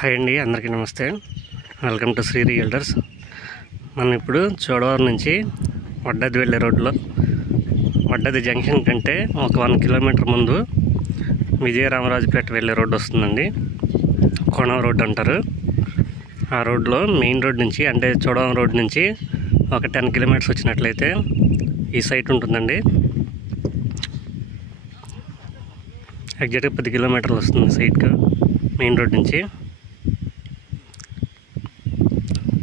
Hi అండి, అందరికీ నమస్తే. Welcome to Sri realtors. మనం ఇప్పుడు చోడవరం నుంచి వడ్డది వెళ్ళే రోడ్లో, వడ్డది జంక్షన్ కంటే ఒక 1 కిలోమీటర్ ముందు విజయరామరాజుపేట వెళ్ళే రోడ్డు వస్తుందండి. కోణం రోడ్డు అంటారు. ఆ రోడ్లో మెయిన్ రోడ్ నుంచి, అంటే చోడవరం రోడ్ నుంచి ఒక 10 కిలోమీటర్స్ వచ్చినట్లయితే ఈ సైట్ ఉంటుందండి. ఎగ్జాక్ట్గా 10 కిలోమీటర్లు వస్తుంది సైట్కు మెయిన్ రోడ్ నుంచి.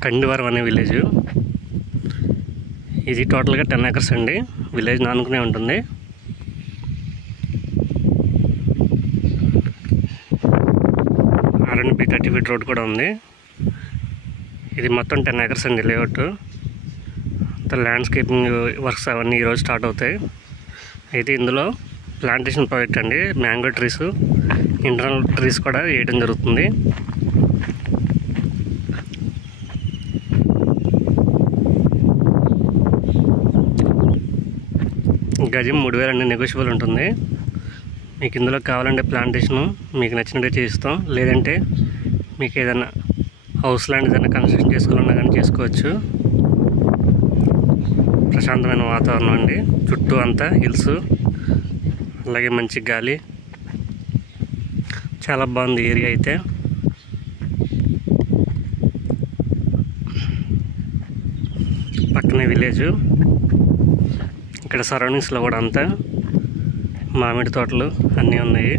కండివరం అనే విలేజ్ ఇది. టోటల్గా 10 acres అండి. విలేజ్ నానుకునే ఉంటుంది. R&B 30 feet రోడ్ కూడా ఉంది. ఇది మొత్తం 10 acres అండి లేఅవుట్. ల్యాండ్స్కేపింగ్ వర్క్స్ అవన్నీ ఈరోజు స్టార్ట్ అవుతాయి. అయితే ఇందులో ప్లాంటేషన్ ప్రాజెక్ట్ అండి. మ్యాంగో ట్రీస్, ఇంటర్నల్ ట్రీస్ కూడా వేయడం జరుగుతుంది. గజం 3000 అండి, నెగోషియబుల్ ఉంటుంది. మీకు ఇందులో కావాలంటే ప్లాంటేషను మీకు నచ్చినట్టు చేస్తాం, లేదంటే మీకు ఏదైనా హౌస్ ల్యాండ్ ఏదైనా కన్స్ట్రక్షన్ చేసుకోవాలన్నా కానీ చేసుకోవచ్చు. ప్రశాంతమైన వాతావరణం అండి. చుట్టూ అంతా హిల్స్, అలాగే మంచి గాలి, చాలా బాగుంది ఏరియా అయితే. పక్కనే విలేజ్. ఇక్కడ సరౌండింగ్స్లో కూడా అంతా మామిడి తోటలు అన్నీ ఉన్నాయి.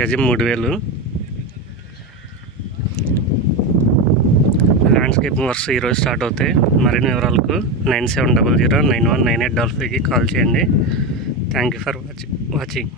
గజం 3000. ల్యాండ్స్కేపింగ్ వర్క్స్ ఈరోజు స్టార్ట్ అవుతాయి. మరిన్ని వివరాలకు 9700919855కి కాల్ చేయండి. Thank you for watching.